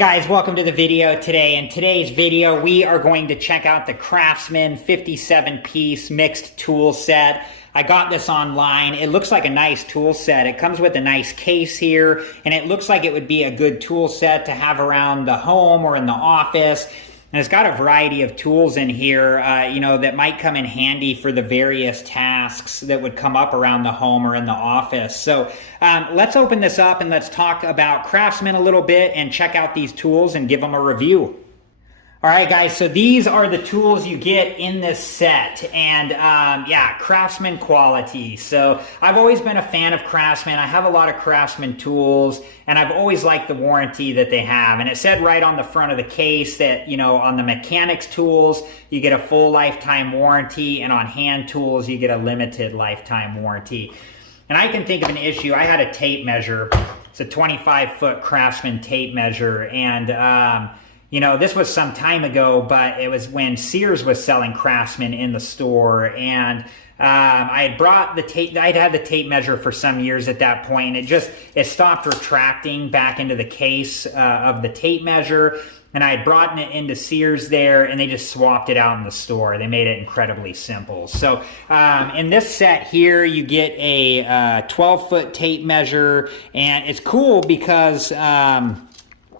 Guys, welcome to the video today. In today's video, we are going to check out the Craftsman 57-piece mixed tool set. I got this online. It looks like a nice tool set. It comes with a nice case here, and it looks like it would be a good tool set to have around the home or in the office. And it's got a variety of tools in here, that might come in handy for the various tasks that would come up around the home or in the office. So let's open this up and let's talk about Craftsman a little bit and check out these tools and give them a review. All right, guys, so these are the tools you get in this set, and Craftsman quality. So I've always been a fan of Craftsman. I have a lot of Craftsman tools, and I've always liked the warranty that they have. And it said right on the front of the case that, on the mechanics tools, you get a full lifetime warranty, and on hand tools, you get a limited lifetime warranty. And I can think of an issue. I had a tape measure. It's a 25-foot Craftsman tape measure, and this was some time ago, but it was when Sears was selling Craftsman in the store, and I had brought the tape. I'd had the tape measure for some years at that point, and it stopped retracting back into the case of the tape measure, and I had brought it into Sears there, and they just swapped it out in the store. They made it incredibly simple. So in this set here, you get a 12-foot tape measure, and it's cool because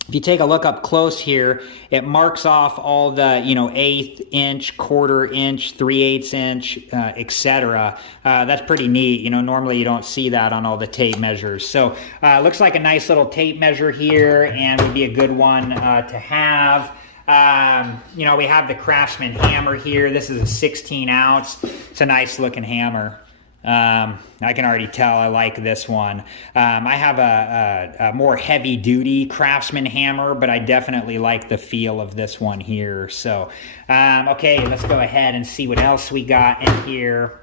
if you take a look up close here, it marks off all the, 1/8 inch, 1/4 inch, 3/8 inch, etc. That's pretty neat. Normally you don't see that on all the tape measures. So looks like a nice little tape measure here, and would be a good one to have. We have the Craftsman hammer here. This is a 16 ounce. It's a nice looking hammer. I can already tell I like this one. I have a more heavy duty Craftsman hammer, but I definitely like the feel of this one here. So, okay, let's go ahead and see what else we got in here.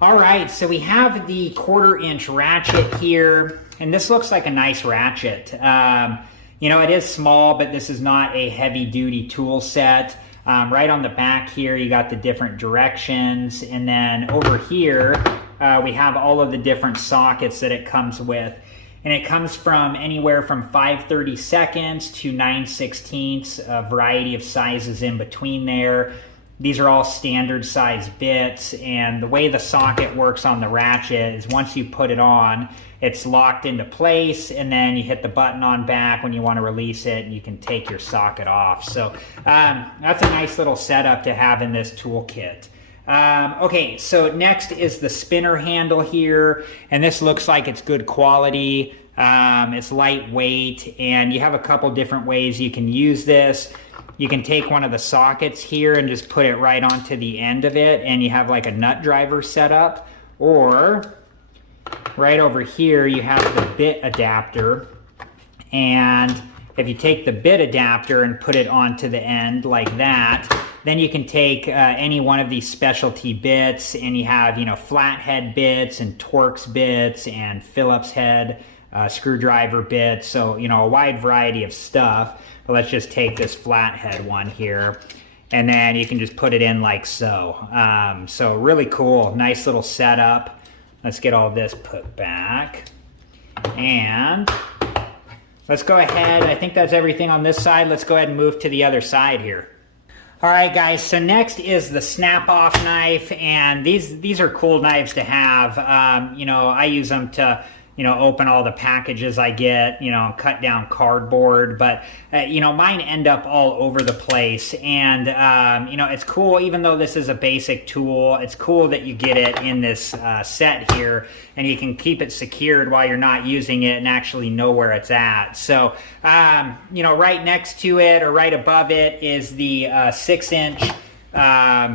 All right, so we have the 1/4 inch ratchet here, and this looks like a nice ratchet. It is small, but this is not a heavy duty tool set. Right on the back here, you got the different directions, and then over here, we have all of the different sockets that it comes with. And it comes from anywhere from 5/32 to 9/16, a variety of sizes in between there. These are all standard size bits, and the way the socket works on the ratchet is once you put it on, it's locked into place, and then you hit the button on back when you want to release it, and you can take your socket off. So that's a nice little setup to have in this toolkit. Okay, so next is the spinner handle here, and this looks like it's good quality. It's lightweight, and you have a couple different ways you can use this. You can take one of the sockets here and just put it right onto the end of it, and you have like a nut driver set up. Or right over here, you have the bit adapter, and if you take the bit adapter and put it onto the end like that, then you can take any one of these specialty bits, and you have, flathead bits and Torx bits and Phillips head screwdriver bits. So, a wide variety of stuff. But let's just take this flathead one here, and then you can just put it in like so. So really cool, nice little setup. Let's get all this put back. And let's go ahead, I think that's everything on this side. Let's go ahead and move to the other side here. All right, guys, so next is the snap-off knife, and these are cool knives to have. I use them to open all the packages I get, cut down cardboard, but, mine end up all over the place, and, it's cool, even though this is a basic tool, it's cool that you get it in this set here, and you can keep it secured while you're not using it and actually know where it's at. So, right next to it or right above it is the 6-inch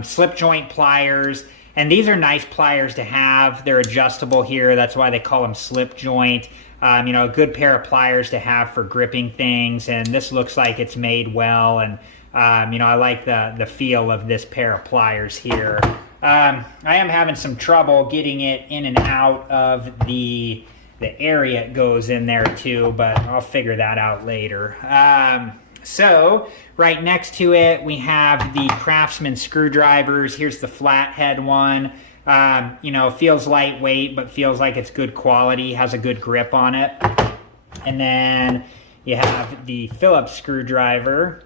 slip joint pliers. And these are nice pliers to have. They're adjustable here. That's why they call them slip joint. A good pair of pliers to have for gripping things. And this looks like it's made well. And, I like the feel of this pair of pliers here. I am having some trouble getting it in and out of the area it goes in there too, but I'll figure that out later. So right next to it, we have the Craftsman screwdrivers. Here's the flathead one. Feels lightweight, but feels like it's good quality, has a good grip on it. And then you have the Phillips screwdriver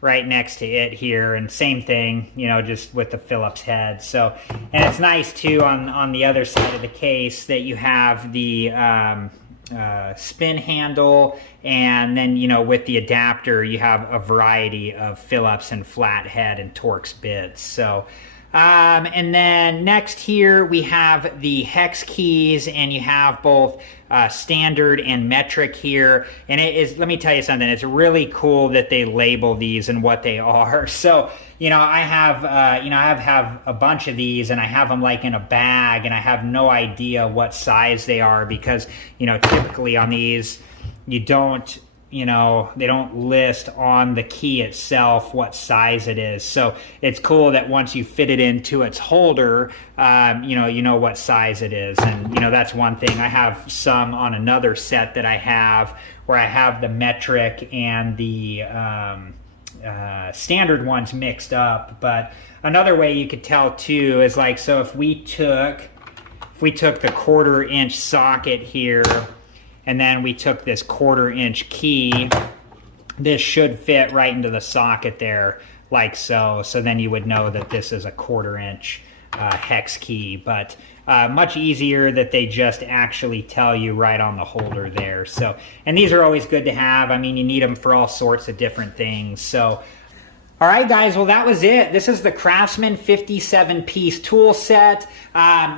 right next to it here, and same thing, you know, just with the Phillips head. So, and it's nice too on the other side of the case that you have the spin handle, and then, you know, with the adapter you have a variety of Phillips and flathead and Torx bits. So and then next here we have the hex keys, and you have both standard and metric here. And it is, let me tell you something, it's really cool that they label these and what they are. So, you know, I have, you know, I have a bunch of these, and I have them like in a bag, and I have no idea what size they are because, you know, typically on these, you don't, you know, they don't list on the key itself what size it is. So it's cool that once you fit it into its holder, you know what size it is. And, you know, that's one thing. I have some on another set that I have where I have the metric and the standard ones mixed up. But another way you could tell too is like, so if we took the 1/4 inch socket here, and then we took this 1/4 inch key, this should fit right into the socket there, like so. So then you would know that this is a 1/4 inch hex key. But much easier that they just actually tell you right on the holder there. So, and these are always good to have. I mean, you need them for all sorts of different things. So, all right, guys, well, that was it. This is the Craftsman 57-piece tool set.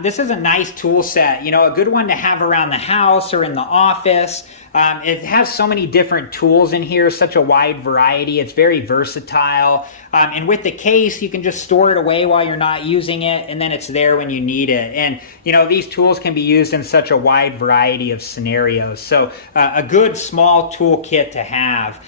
This is a nice tool set, you know, a good one to have around the house or in the office. It has so many different tools in here, such a wide variety. It's very versatile. And with the case, you can just store it away while you're not using it, and then it's there when you need it. And, you know, these tools can be used in such a wide variety of scenarios. So a good small toolkit to have.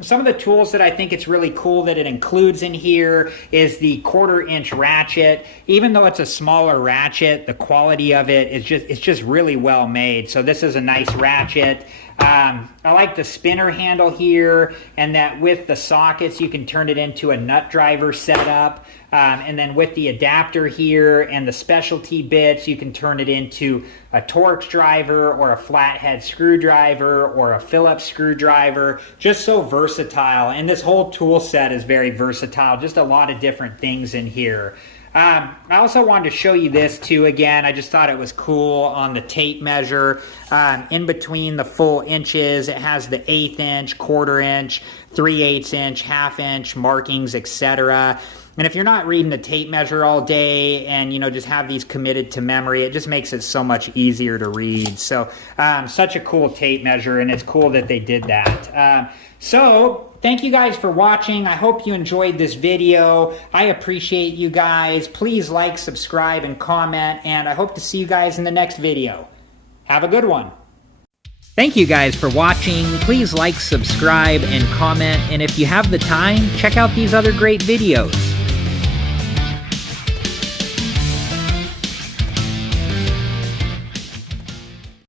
Some of the tools that I think it's really cool that it includes in here is the 1/4 inch ratchet. Even though it's a smaller ratchet, the quality of it is it's just really well made. So this is a nice ratchet. I like the spinner handle here, and that with the sockets you can turn it into a nut driver setup. And then with the adapter here and the specialty bits, you can turn it into a Torx driver or a flathead screwdriver or a Phillips screwdriver. Just so versatile, and this whole tool set is very versatile. Just a lot of different things in here. I also wanted to show you this too again. I just thought it was cool on the tape measure. In between the full inches, it has the 1/8 inch, 1/4 inch, 3/8 inch, 1/2 inch markings, etc. And if you're not reading the tape measure all day and, you know, just have these committed to memory, it just makes it so much easier to read. So such a cool tape measure, and it's cool that they did that. So thank you guys for watching. I hope you enjoyed this video. I appreciate you guys. Please like, subscribe, and comment, and I hope to see you guys in the next video. Have a good one. Thank you guys for watching. Please like, subscribe, and comment, and if you have the time, check out these other great videos.